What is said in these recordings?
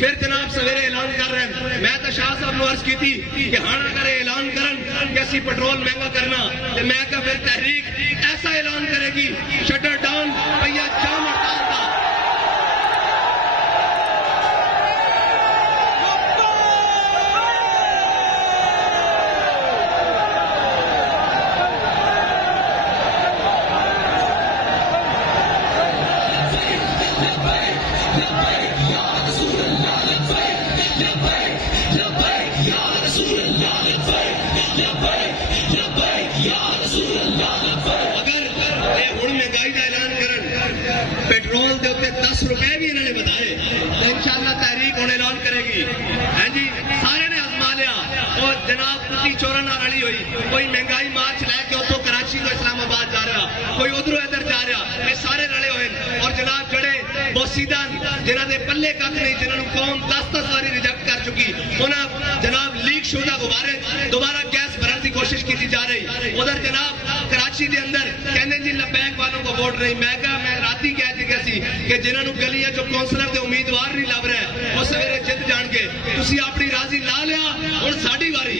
फिर जनाब सवेरे ऐलान कर रहे हैं। मैं तो शाह साहब को अर्ज की थी कि हाँ अगर ऐलान करन कि असी पेट्रोल महंगा करना, तो मैं क्या फिर तहरीक ऐसा ऐलान करेगी शटर डाउन भैया जाम हड़ताल का। पेट्रोल के उत्ते 10 रुपए भी इन्होंने बताए तो इंशाअल्लाह तहरीक होने ऐलान करेगी। हाँ जी, सारे ने आजमा लिया और जनाब कुत्ती चोरा ना रली हुई। कोई महंगाई मार्च लैके उतो कराची तो इस्लामाबाद जा रहा, कोई उधरों इधर जा रहा, ये सारे रले हुए और जनाब जड़े बोसीदा जिन्होंने पल्ले कख नहीं, जिन्होंने कौम 10 बारी रिजेक्ट कर चुकी, उन्हें जनाब लीक शुदा गुब्बारे दोबारा गैस भरने की कोशिश की जा रही। उधर जनाब कराची के अंदर कहने जी लबैक वालों को वोट नहीं। मैं कहा मैं राती कह चुका सी कि जिन्होंने गलियां जो कौंसलर के उम्मीदवार नहीं लभ रहे वो सवेरे जित जाणगे। तुसी अपनी राजी ला लिया, हुण साडी वारी।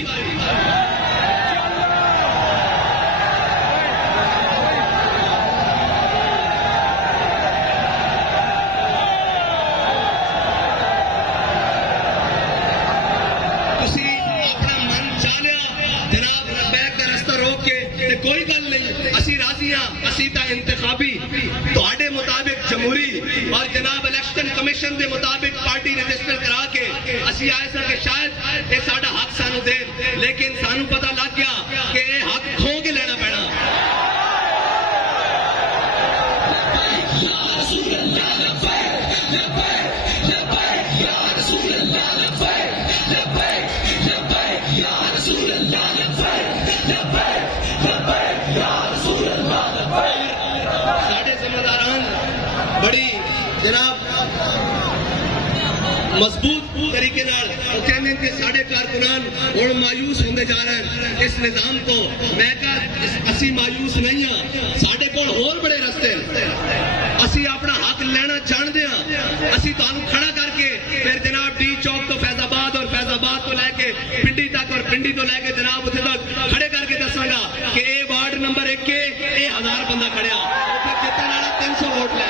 कोई गल नहीं, असी राजी हाँ, असी तो इंतखाबी तुहाडे मुताबिक जमहूरी और जनाब इलेक्शन कमीशन के मुताबिक पार्टी रजिस्टर करा के असी आए सन कि शायद ये साडा हक सानू दे, लेकिन सानू पता लग गया कि ये हक खो के लेना पैना। बड़ी जनाब मजबूत तरीके कहने के साढ़े कारकुनान और मायूस होंगे जा रहे हैं इस निजाम को। मैं कहा असी मायूस नहीं हाँ, साढ़े को होर बड़े रस्ते असी अपना हक लेना चाहते हैं। असी तुहानू खड़ा करके फिर जनाब डी चौक तो फैजाबाद और फैजाबाद तो लैके पिंडी तक और पिंडी तो लैके जनाब उसे तक खड़े करके दसांगा कि ये वार्ड नंबर 1 के 1000 बंदा खड़िया जितने वाला 300 वोट लै।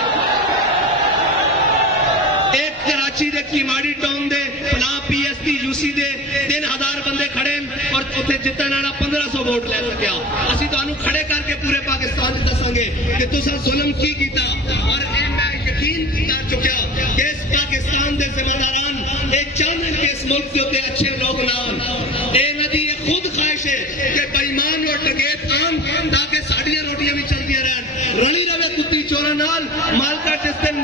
कराची दे कीमाड़ी टाउन दे फला पीएसटी यूसी दे 3000 बंदे खड़े और उत्थे जितने वाला 1500 वोट ले सकिया। असी तुहानू खड़े करके पूरे पाकिस्तान च दसांगे कि तुसां जुल्म की कीता और मैं यकीन कर चुकिया कि इस पाकिस्तान दे जिम्मेदारान ये चाहते कि इस मुल्क के उत्ते अच्छे लोग ना आन। इन्हां दी खुद ख्वाहिश है कि बेईमान और डकैत आन ताकि साड़ियां रोटियां भी चलदियां रहन। रली रवे कुत्ती चोरा नाल मालका जिस दिन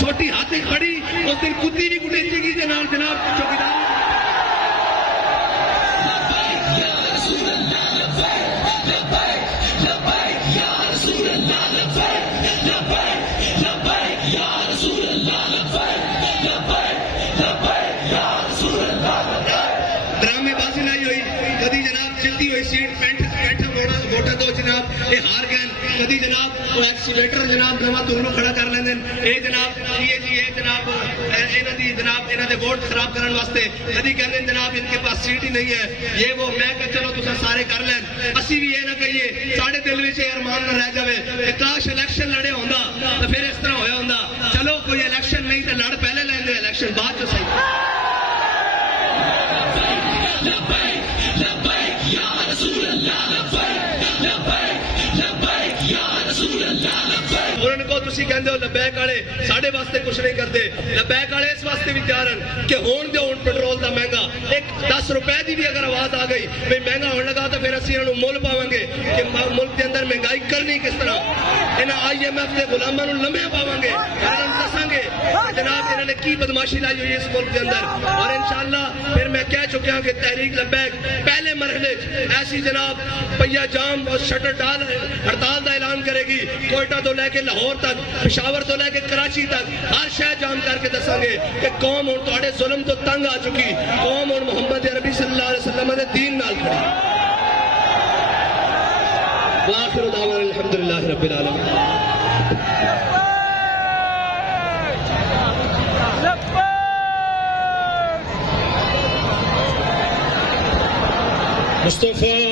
छोटी हाथी खड़ी उस दिन कुत्ती भी गुटेगी जनाब चौकीदार। ड्रामेबाजी नहीं हुई कभी जनाब, जीती हुई सीट बैठा वोटा दो जनाब ये हार गए। कभी जनाब वो एक्सीवेटर जनाब नवा तुरनों खड़ा कर लेंगे ये जनाब ये जनाब जनाब इन्होंने वोट खराब करने वास्ते। कभी कहते जनाब इनके पास सीट ही नहीं है ये वो। मैं कह चलो तुम सारे कर लें, असी भी ये ना कहिए साढ़े दिल में अरमान न रह जाए कि काश इलेक्शन लड़े होंदा तो फिर इस तरह होया होंदा। चलो कोई इलेक्शन नहीं तो लड़ पहले लेंगे, इलेक्शन बाद चो सही। उन्होंने कहा तुसी कहते हो लबैक वाले साढ़े वास्ते कुछ नहीं करते, लबैक वाले इस वास्ते भी तैयार हैं कि होण दो पेट्रोल का महंगा। एक 10 रुपए की भी अगर आवाज आ गई भाई महंगा होने लगा तो फिर असं इन्होंने मुल पावांगे कि मुल्क के अंदर महंगाई करनी किस तरह। इन्हें IMF के गुलामों लम्हे पावांगे, दसांगे जनाब इन्होंने की बदमाशी लाई हुई इस मुल्क के अंदर। और इंशाअल्लाह फिर मैं कह चुका हूँ कि तहरीक लबैक पहले मरहले ऐसी जनाब पहिया जाम और शटर डाल हड़ताल का ऐलान करेगी। कोयटा तो लैके लाहौर तक, पेशावर तो लैके कराची तक हर शहर जाम करके दसांगे कि कौम हुण तुहाडे जुल्म तो तंग आ चुकी, कौम हुण मुहम्मद अरबी सल्लल्लाहु अलैहि वसल्लम दे दीन नाल खड़ी। वाखिरु दावाना अल्हम्दुलिल्लाहि रब्बिल आलमीन। मुस्तफा